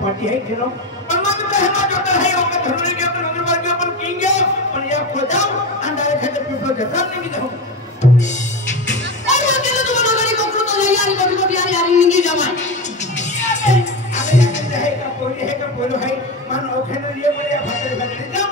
Party है खेलो परमा तो हेमा जोता है ओके धरने के अपन नंबर के अपन किंग है पर ये खो जाओ अंदर खेते पीपल के सामने की जाओ अरे अकेले तो नगरी को तो नहीं यार को यार यार नहीं जाओ अबे अबे है का कोई है मन ओखे ने लिए बोले फटे फटे जाओ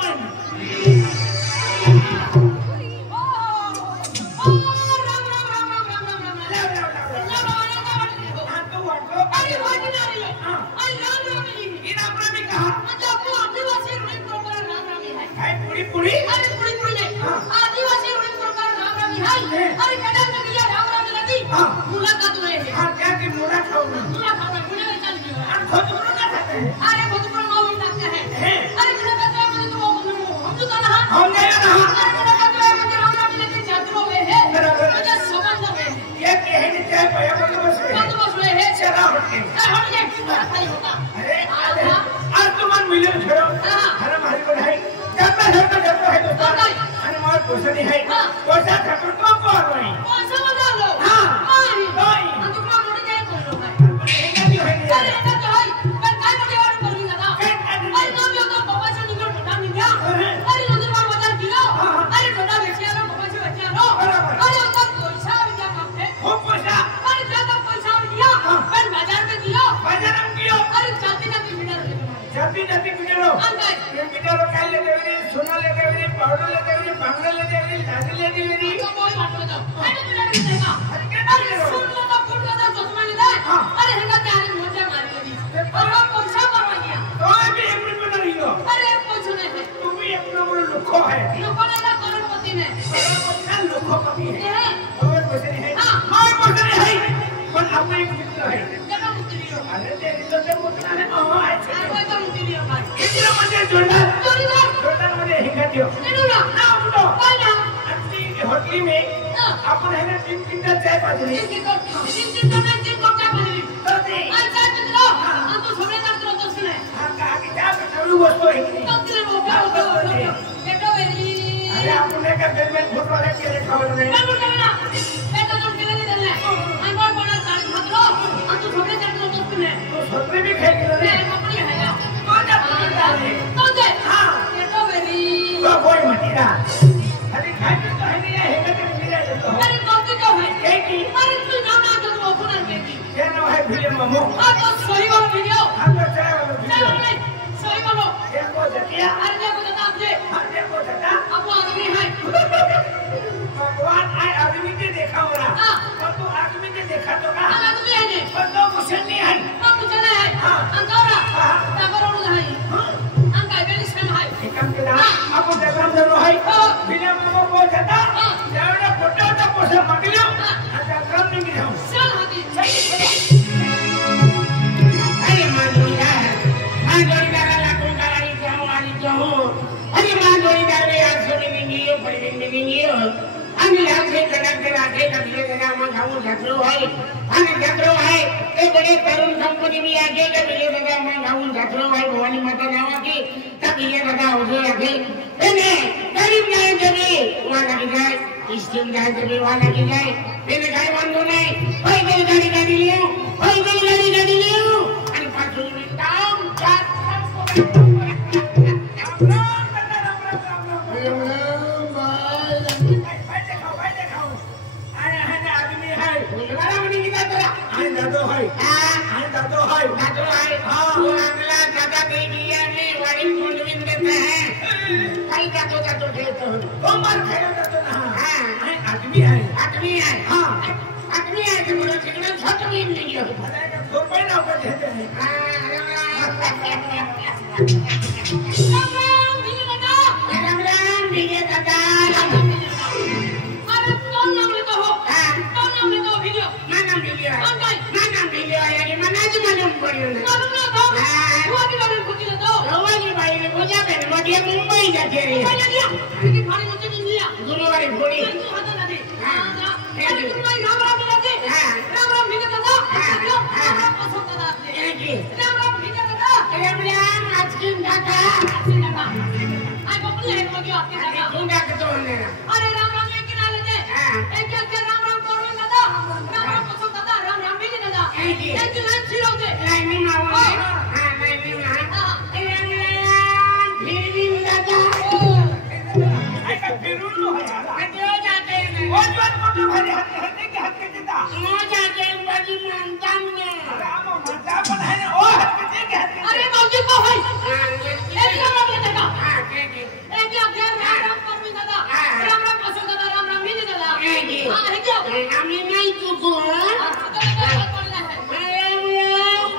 Ojuan motor hari hati ke hati kita. mau jadi bagi mantannya. Kamu mantap pun hari oh hati ke hati. अरे मौजी को भाई एक Ah, राम राम दादा ah, kiki. एक क्या क्या राम राम परमी दादा राम राम असो दादा राम राम मिनी दादा Kiki. हां है क्या Kami naik kuku.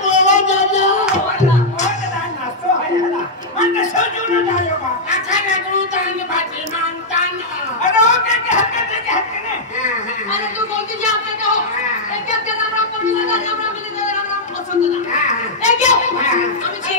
बोलो दादा Oh dah nasto hari ada. Mana soju nu jayo ba. Akan aku tanya bagi mantan. Ada oke ke hati ne. अरे तू मौजी जी आप कहते हो एक क्या क्या राम राम परमी दादा राम राम मिनी दादा राम राम असो दादा एक क्या हम छे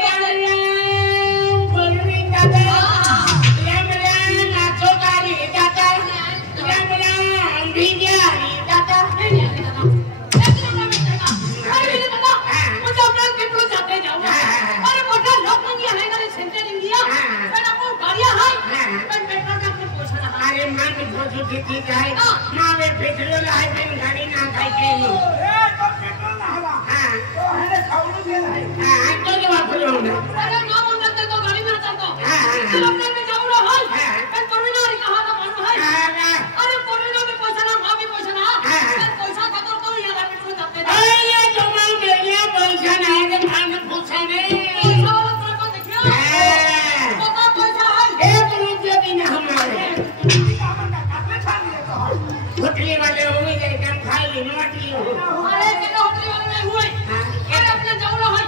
Eh kau petrol lah hala. Oh hari kau nu dia lah. अरे ना मन रखते तो गाड़ी में चलता किलोमीटर में जाऊँ ना भाई मैं परवीना री कहा ना मानो भाई अरे परवीना में पैसा ना भाभी पैसा ना मैं पैसा खबर तो यहाँ गाड़ी में जाते हैं पैसा वाला तरह को देखिए पता पैसा है Kamu छान दिया तो. होटली वाले होंगे जब कम खाई नोटली हो अरे कितना होटल वाले में हुए अरे अपने जाऊँ ना भाई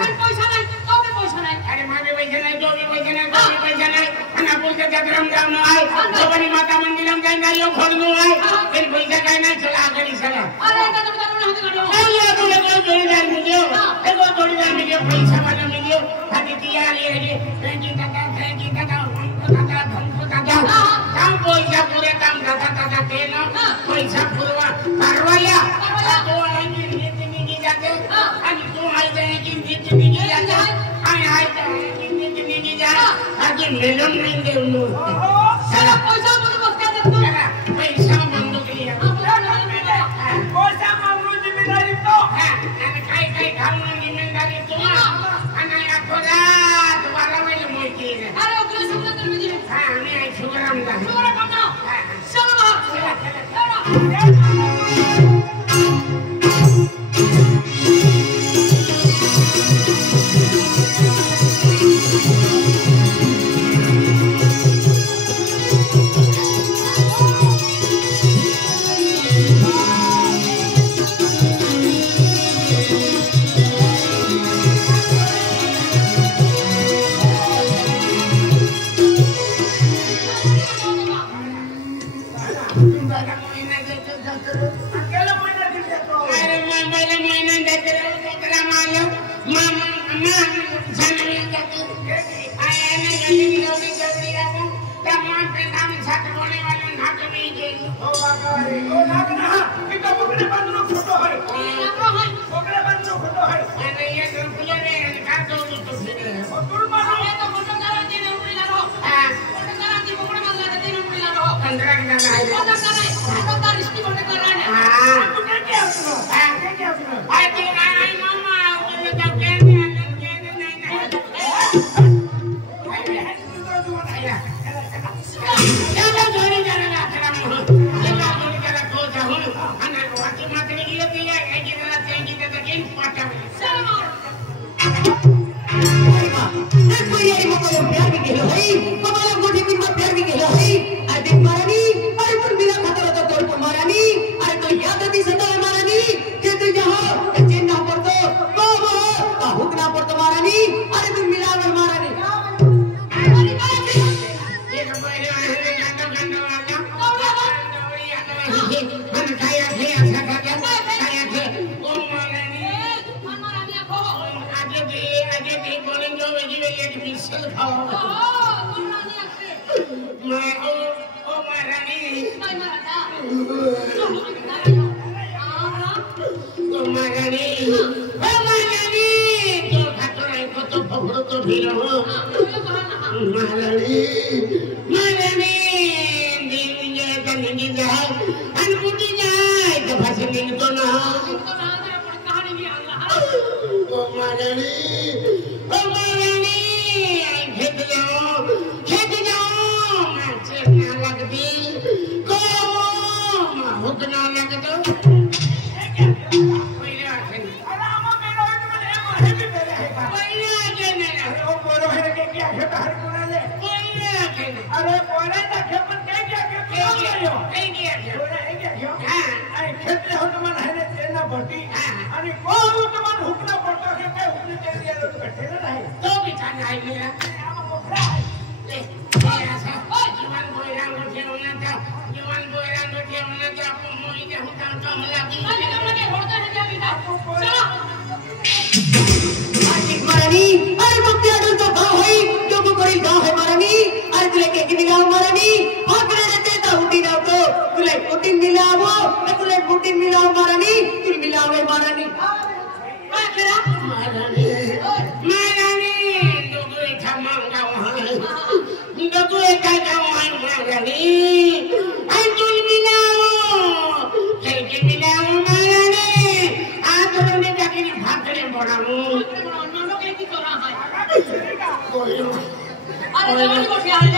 मैं पैसा नहीं तो भी पैसा नहीं अरे माँ भी पैसा नहीं जो भी पैसा नहीं जो भी पैसा नहीं खाना पूछ के जगरम जाम ना आए तो बनी माता मंदिर हम जाएंगे यो खोल लो आए फिर पैसा का नहीं चला आगे चला अरे दादा दादा ना हाथ गाड़ो ये तो लोग जोड़ीदार मिलियो देखो जोड़ीदार मिलियो पैसा वाला मिलियो हाथी दिया ये थैंक यू काम पैसा पूरे काम दादा तेना पैसा पूरा करवाया तो आएंगे नीति जाते अनि तू आई जाएगी नीति जाते आई नीति जाते आगे मिलन नहीं दे उन्हों सारा पैसा मुझे बस क्या देते हो पैसा बंदूक लिया पैसा मांगो जिम्मेदारी तो. आणि काही घालून जिम्मेदारी तुला आणि आठवडा तुम्हाला वेळ मोठी अरे उगले सुनने कर मुझे हा मी आई शुगराम दा शुगर करना चलो Akela mana dia tu. अरे मला महिना जाते त्याला मारलं मामा जाणवी जाते आयाने गाडी लावली जवळी आला त्या माणसाने काम साठवणे वाला नाक मी गेली Oh bagari. Oh nak na. Kita pokoknya bantu foto hari. Pokoknya bantu foto hari. आणि या गणपतीने का दोन तो फिरे Oh tur mana. अरे तो फोटो करा दे ना उड़ी ला हा फोटो करा दी पकड़ मार ला दे ना उड़ी ला 15 जण आहे फोटो करा फोटो का रिश्ती फोटो करा ना हा Tu kaya tu. Kaya tu. आई ते आई मामा तुला तर केने नाही त्याला घरी जायला लागला त्याला घरी गेला तो जाऊन आणि वाटी मात्र गेली ती काय केला त्यांची त्याचा गेम पाठवली चलो ये तो पहिले आहे गंड वाला आणि काय आहे असं काय आहे ओ मालानी आगे ते बोलें जो वेजी एक मिसल खाओ मैं ओ महारानी ओ महारानी तो खातो नाही तो पकडो तो फिरो महारानी महारानी दिन जे तनिगी जाय आणि कुठे जाय ते भाषण निघतो ना ओ महारानी खेत जाओ माचे ना लगती को हुकना लगे तो कोई ना खेल अरे आमा मेरा है तो मैं है भी मेरे है का कोई ना खेल अरे वो बोलो है के क्या है हर कोना ले कोई ना खेल अरे बोले ना खेपन के क्या क्या क्या बोले है क्या क्यों हां अरे खेत हो तो मन है ने तेना भरती अरे को तो मन हुकना पड़ता है के हुकने के लिए तो बैठे ना है तो भी खाना है मेरा आमा मोकरा है ले ऐसा जीवन बोइरांग ठेवना था जीवन बोइरांग ठेवना था आपको मोई ने हुकम तो मला की अरे कमरे होता है क्या बिना चलो मारानी अरे बक्तियाडू तो गाँव है जो को कोई गाँव है मारानी अरे तुले के कितनी गाँव मारानी भागने रहते तो उठी ना तो तुले पुटिन मिलावो तो तुले पुटिन मिलाओ मारानी तुल मिलावे मारानी मैं तेरा मारानी दोगुए थमांगा वहाँ दोगुए का गाँव है मारानी आई तुल मिलाओ खेल मिलाओ मारानी आज तुमने जाके नहीं भागने बढ़ाऊँ अरे जवानी को क्या है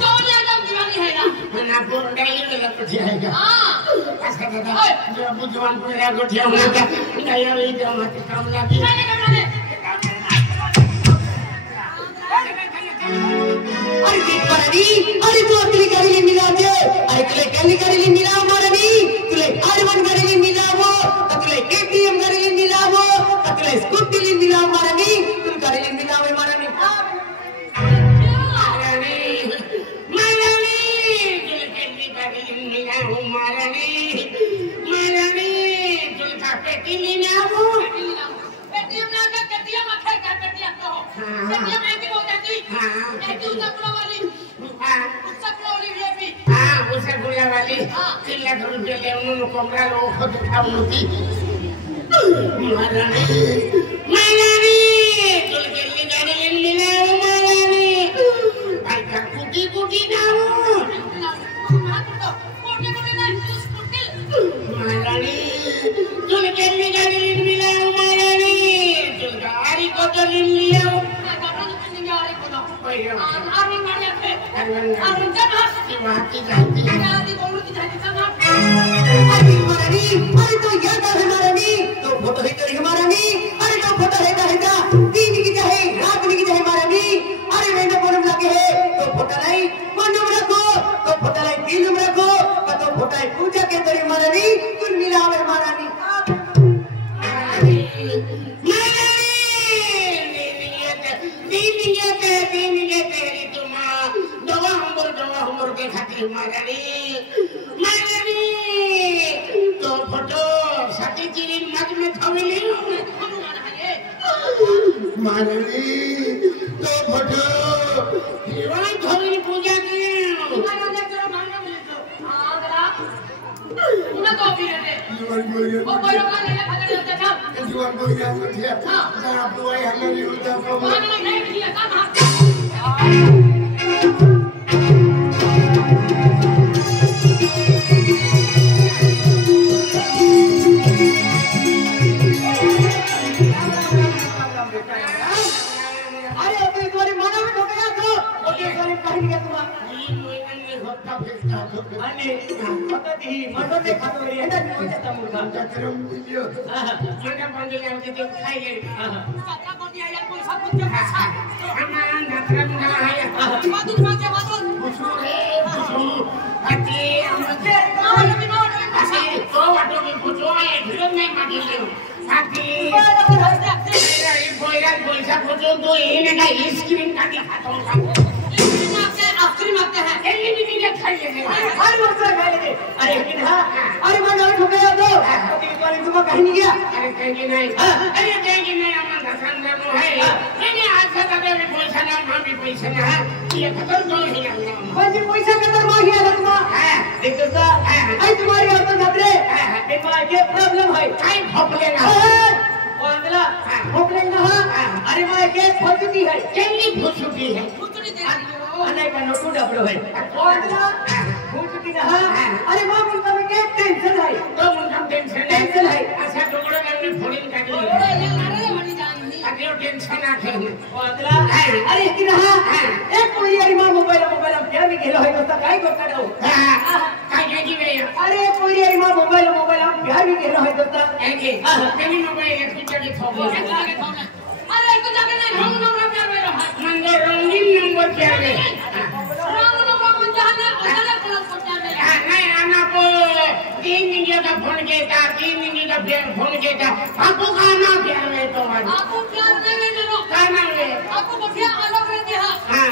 जवानी एकदम दीवानी है ना ना बोलने ही नहीं लगती है हां ऐसा कहता जो बुझवान पूरा गोठिया होना था नहीं अभी जो मत काम लगी मैंने कमरे अरे देख मारानी अरे तू अगली गाड़ी ले मिला दे अरे तुले गली गाड़ी ले मिलाओ मारानी तुले R1 गाड़ी ले मिलाओ तो तुले KTM गाड़ी ले मिलाओ तो तुले स्कूटी ले मिलाओ मारानी तुल गाड़ी ले मिलावे मारानी मोबाइल हम प्यार भी कहना है दोस्ता ऐसे मेरी मोबाइल एक पिक्चर की थोड़ी अरे एक जगह नहीं हम नंबर प्यार में रहा नंबर रंगीन नंबर प्यार में राम नंबर में जाने अगले क्लास को जाने नहीं आना को 3 दिन का फोन किया 3 दिन का फोन किया आपको खाना प्यार में तो आपको प्यार नहीं देनो खाना में आपको बढ़िया अलग रहती है हां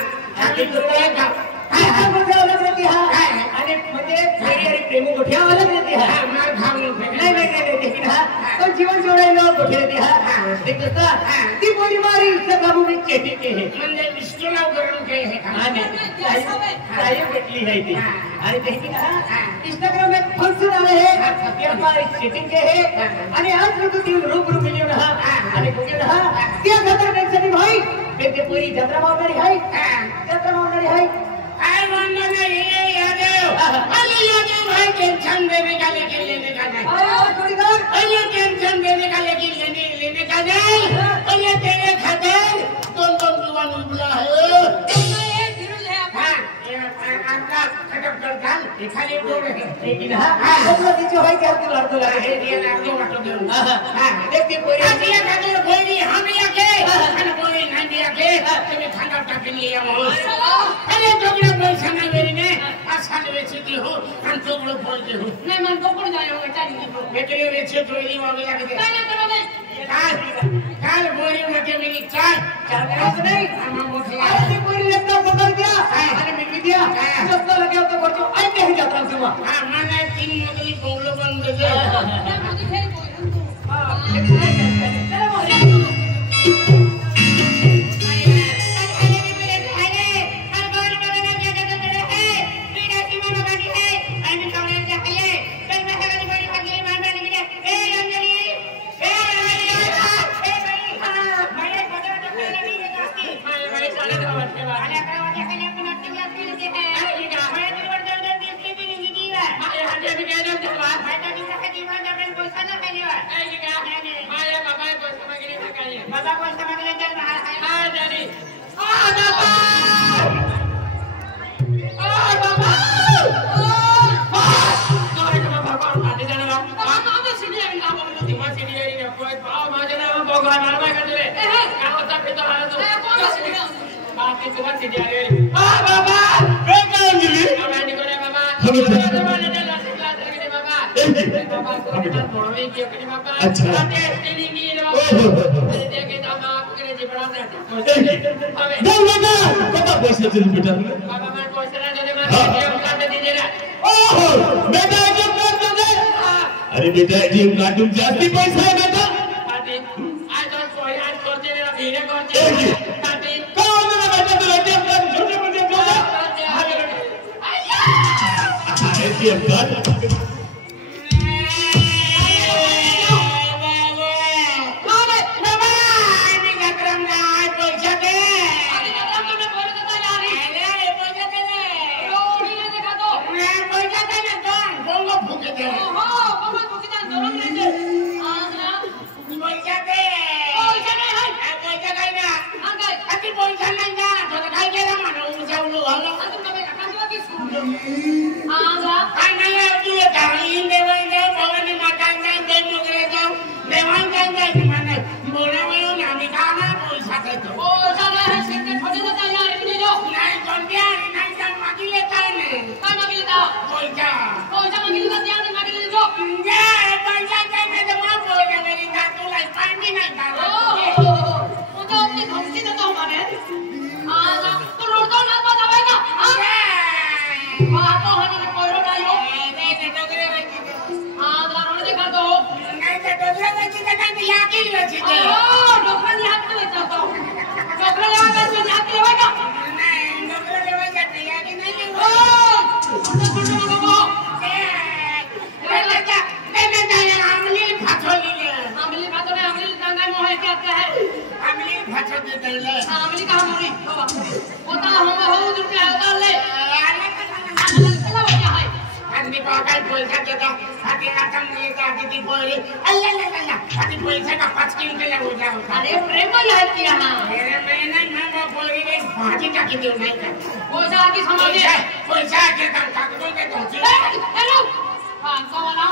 अभी तो रहेगा गोठ्या अलग रहती है आणि म्हणजे वेगळी प्रेमी गोठ्या अलग रहती है मार खाऊन नाही देखील हा तो जीवन जोडायला गोठ्या रहती है देख दोस्ता ती बोली मारी इथं काबू में चेटी के है म्हणजे विष्णुराव गरम के है आणि साई भेटली है ती आणि देखील हा इंस्टाग्राम में फंक्शन आले है की हमारी चेटिंग के है आणि आज लोग ती रूबरू मिली रहा आणि कुठे रहा त्या खातर टेन्शन भाई ते पूरी जत्रा मावणारी है आई मानना नहीं है यादव अली यादव भाई टेंशन देने का लेने का नहीं अरे थोड़ीदार अली टेंशन देने का लेने का नहीं अली तेरे खातिर कौन जुआन उबला है ये धीरज है हां ये आपका खटक कर डाल खाली बोल रहे लेकिन हां अपना जो है क्या तू लड़तो लगे है ये लागे वाटो दे हां देखते कोई आजिया खातिर कोई हम आके अन कोई नहीं आके तुम्हें ठंडा टक लिया हो अरे जोगड़ा पैसा ना मेरी ने आसान बेचती हो अन जोगड़ो बोलते हो नहीं मन को पड़ जाए होगा चाहिए बेटे बेचे तो ये वाली लगे दे नहीं करोगे काल बोरी मटे मेरी चाय नहीं हम मोठला अरे कोई लगता पकड़ दिया अरे मिल दिया सस्ता लगे तो करतो आई नहीं जाता तुम हां माने 3 मगली बोलो बंद दे मैं मुझे खेल कोई चलो मोहरी अरे बेटा एटीएम कार्ड तुम जास्ती पैसा है बेटा आज तो कोई आज करते मेरा भीड़े करते काटी कौन है बेटा तो एटीएम कार्ड छोटे मुझे दो एटीएम कार्ड अरे प्रेम याद किया ना मेरे मैंने मैं बोली रे भाजी का की नहीं कर पैसा की समझ पैसा के काम का तो के तो हेलो हां तो वाला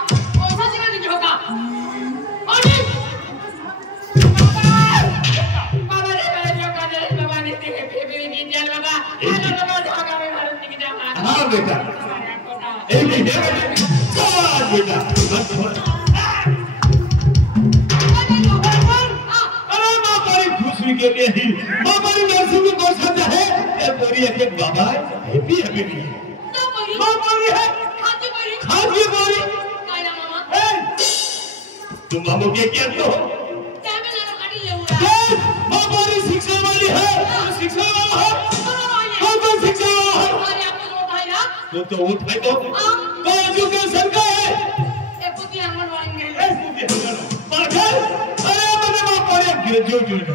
बोली है कि बाबा हैप्पी हैप्पी न्यू ईयर तो परी मां बोली है खाती परी खाती बोली काया मामा तुम मामू के क्या तो क्या में ना काटी ले उड़ा मां बोली शिक्षा वाली है शिक्षा वाला है कौन शिक्षा वाला है अरे आप तो उठाई ना तो उठाई तो एजुकेशन का है एक पुती आंगनवाड़ी में पागल अरे मैंने मां बोली ग्रेजुएट ए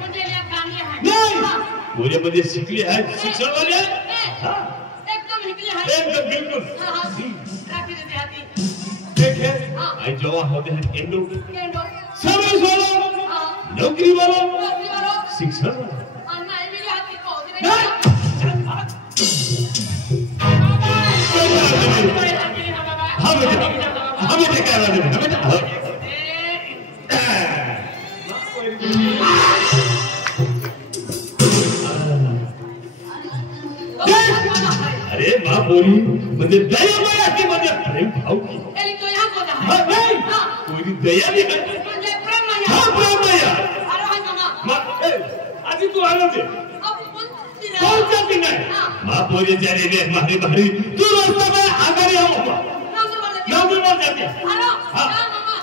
मुझे लिया काम लिया है नहीं पूरे मुझे सीख लिया है शिक्षा वाले एकदम निकले है एकदम बिल्कुल राखी दे हाथी देखे आई जो होते हैं केंडो केंडो सर्विस वाला हां नौकरी वाला नौकरी वाला शिक्षा वाला अन्ना ये मेरे हाथ को दे हमें क्या रहा है हमें अरे माँ बोली मुझे दया माया की मुझे प्रेम भाव की एली तो यहाँ को हाँ है नहीं कोई दया नहीं है मुझे प्रेम माया हाँ प्रेम माया अरे भाई मामा माँ आज तू आना दे अब बोलती रहा कौन जाती नहीं माँ बोली जाने ने मारी मारी तू रास्ता में आगे ही आओ नौकरी मार जाती है हेलो हाँ मामा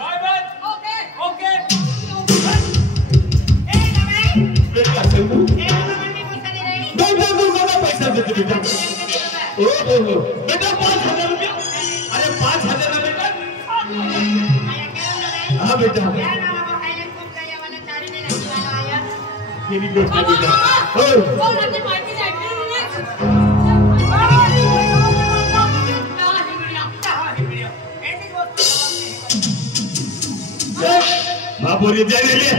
बाय बाय ओके ओके बेटा संगू पैसा देते बेटा ओ बेटा 5,000 रुपया अरे 5,000 ना बेटा हाँ बेटा तेरी बेटा बेटा ओ लड़के माइक में जाते माँ बोली जाने ले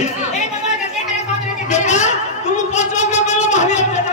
बेटा तुम पहुंचो के मेरे महल में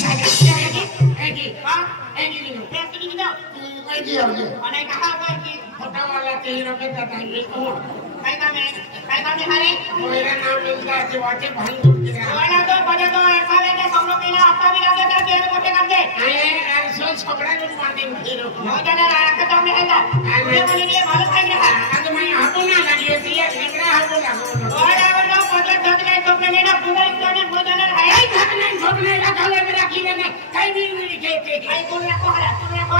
Kai हां एक ही दिन पैसे नहीं दो नहीं दिया मुझे मैंने कहा हुआ कि फोटो वाला 3 रुपए का टाइम को काय काम है हरे मेरा नाम मिलता है वाचे भांगुर के वाला तो बजे तो ऐसा लेके सब लोग मिला आपका भी लगे कर दे मोटे कर दे अरे सो छोकरा ने मार दे फिर हो जाने रहा तो मैं आएगा मुझे बोले ये मालूम है क्या आज मैं हाथों ना लगी थी ये लेकरा हाथों लगो और तो बजे दर्द का तो मैंने ना पूरा इंटरनेट हो जाने है ए नहीं छोड़ने का खाले मेरा की ने कई भी नहीं कहते कई को रखो हरा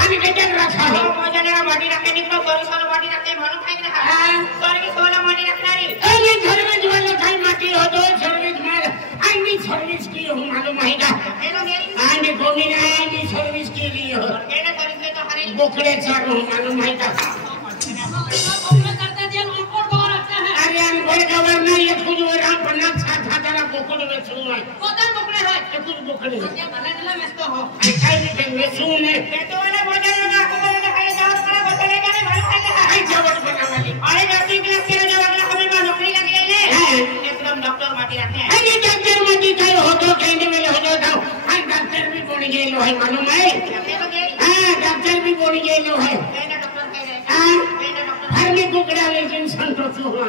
আমি কেটে রাখা ও মজানেরা মাটি রাখে নিকলো সরিষার মাটি রাখে ভালো খাই না হ্যাঁ সরবি সোলা মাটি রাখনারি এই যে সরবিজ वाला খাই মাটি हो तो সরবিজ মার आई नी सर्विस की हूं मालूम है हेलो मेरी आई गोमी ने आई नी सर्विस की ली हो केने सर्विस तो हरे बोकड़े चार हूं मालूम है करते थे अनपढ़ गवर रखते हैं अरे अनपढ़ गवर नहीं ये खुद राम पन्ना छात छाता बोकड़े में छू है कोतन बोकड़े है कुछ बोकड़े ये भले दिला व्यस्त हो आई खाई नहीं में छू ने पेटो वाला भोजन ना को बोले खाई जाओ बड़ा बतले जाने भाई खाई आई जबर बना वाली अरे डॉक्टर क्लास के जवाब ना हमें नौकरी लगी है एकदम डॉक्टर माटी रखते हैं अरे डॉक्टर माटी का हो तो कहने वाले हो जाओ हां डॉक्टर भी बोल गए लो है मालूम है हां डॉक्टर भी बोल गए लो है कहना डॉक्टर कह रहे हां कहना डॉक्टर हर में कुकड़ा लेकिन संतोष हुआ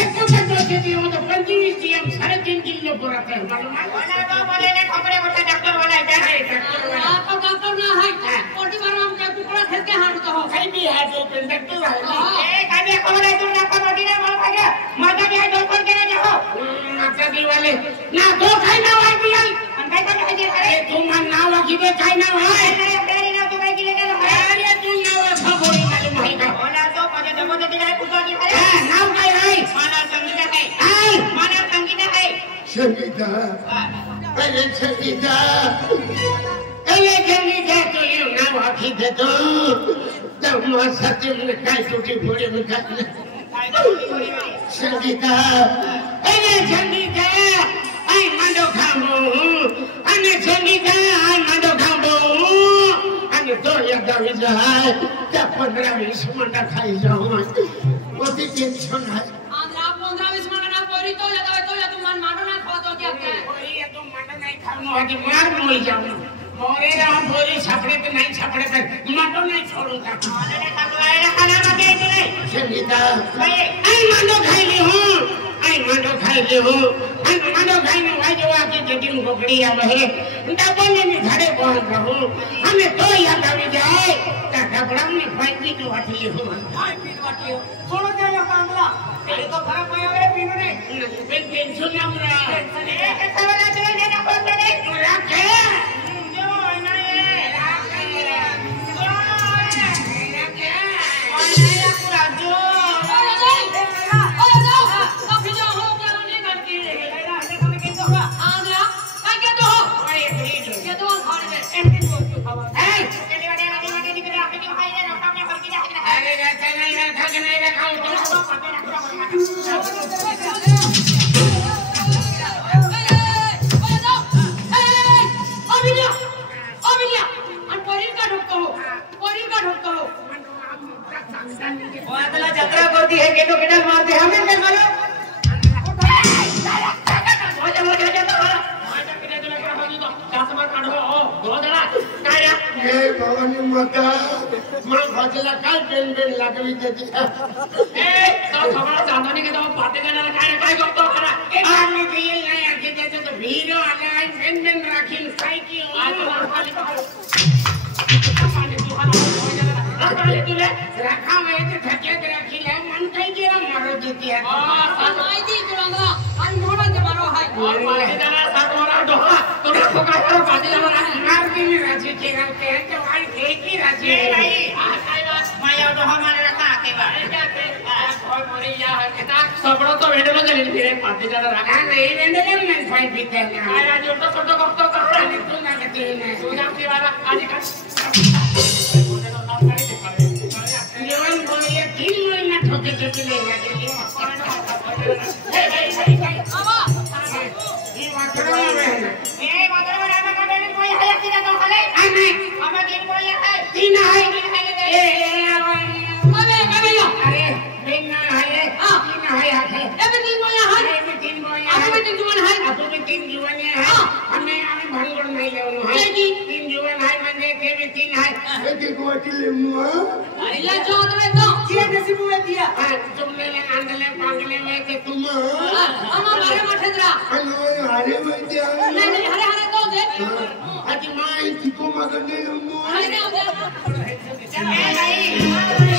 एक तो से दियो तो 25 जीएम 3.5 किलो पूरा है मालूम है वाला तो बोले ने खबरे बता डॉक्टर वाला क्या है डॉक्टर वाला आप डॉक्टर ना है कोटी बार हम के कुकड़ा खेल के हाथ तो हो कहीं भी है जो डॉक्टर है ए कभी खबर है तुम डॉक्टर बॉडी ना बोल भागे माता भी है डॉक्टर के ना जाओ माता दी वाले ना तो खाई ना वाई दिया अंदर का है अरे तुम ना वाकी दे खाई ना है तेरी ना तो भाई के लेके अरे तुम ना वा खबरी मालूम है का बोला तो पजे दबो दे दिया कुत्ता की है नाम काय है माना संगीता है माना संगीता है संगीता अरे संगीता तो ये ना वाकी दे तो तब मैं सत्य में काय टूटी फोड़ी में काय संगीता अरे संगीता आई मंडो खामो अने संगीता आई मंडो खामो अने तो या दावी जाए क्या 15-20 मिनट खाई जाओ वो भी टेंशन है आंध्रा 15-20 मिनट ना पोरी तो या तुम मन मानो ना खा तो क्या है पोरी या तुम मन नहीं खानो आज मार मोई जाओ मोरे राम पोरी छपड़े पे नहीं छपड़े पे माटो नहीं छोड़ूंगा खाने ने खानो आएगा खाना मत दे संगीता आई मंडो खाई ली हूं आई मंडो खाई ली हूं आई मंडो खाई ने भाई जो आके जटिन गोकड़ी आवे है डबल में घरे पहुंच रहूं हमें तो याद आवी जाए का डबड़ा में फाइटी तो वाटी हूं फाइटी वाटी छोड़ो जाना कामला ये तो खराब होया है पीनो ने टेंशन ना मुरा टेंशन है कैसा वाला चले ना खोल दे रखे जो ना ये रखे जो रखे और नया पूरा जो यात्रा करती है केटो केटल मारते हमें क्या मारो ये भवानी माता मां भजला काय पेन लागवी देती ए तो खबर साधने के तो पाटे का ना काय करतो खरा ए आम्ही दिल नाही आके देते तो वीरो आले आई पेन राखील काय की आज खाली पाणी तुहाला राखाले तुले राखा माहिती ठेक्यात राखील मन काय केला मारो देती है माहिती तुला आणि मोडा के मारो हाय और पाटे जाना सातवारा ढोला तो राखो का करो पाटे जाना मार के राजी के राखते हैं तो आई एक ही राजी नहीं काय बात माया तो हमारे रखा के बा जाते और मोरी या है सबरो तो वेडलो गेले फिरे पाटे जाना राखा नहीं वेडले नहीं फाइन पीते हैं आज आज तो फोटो करतो करता नहीं तू ना कहते हैं तू ना की वाला आज का जीवन बोलिए 3 महीना ठोके ठोके ले लगे आवा ये वाटरा में ए वाटरा में का बेबी कोई है कि ना तो खले नहीं हमें दिन कोई है दिन है ए कबे लो अरे दिन ना है दिन है आके ए भी दिन बोया है ए भी दिन बोया आप भी दिन जुवन है आप भी दिन जुवन है हमें भंगड़ नहीं लेनो है दिन जुवन तुमने अंदले पागले में के तुम हम हमारे मठेंद्रा हरे वैद्य नहीं हरे हरे तो दे आज मां इसको मगर नहीं हरे नहीं होते चले भाई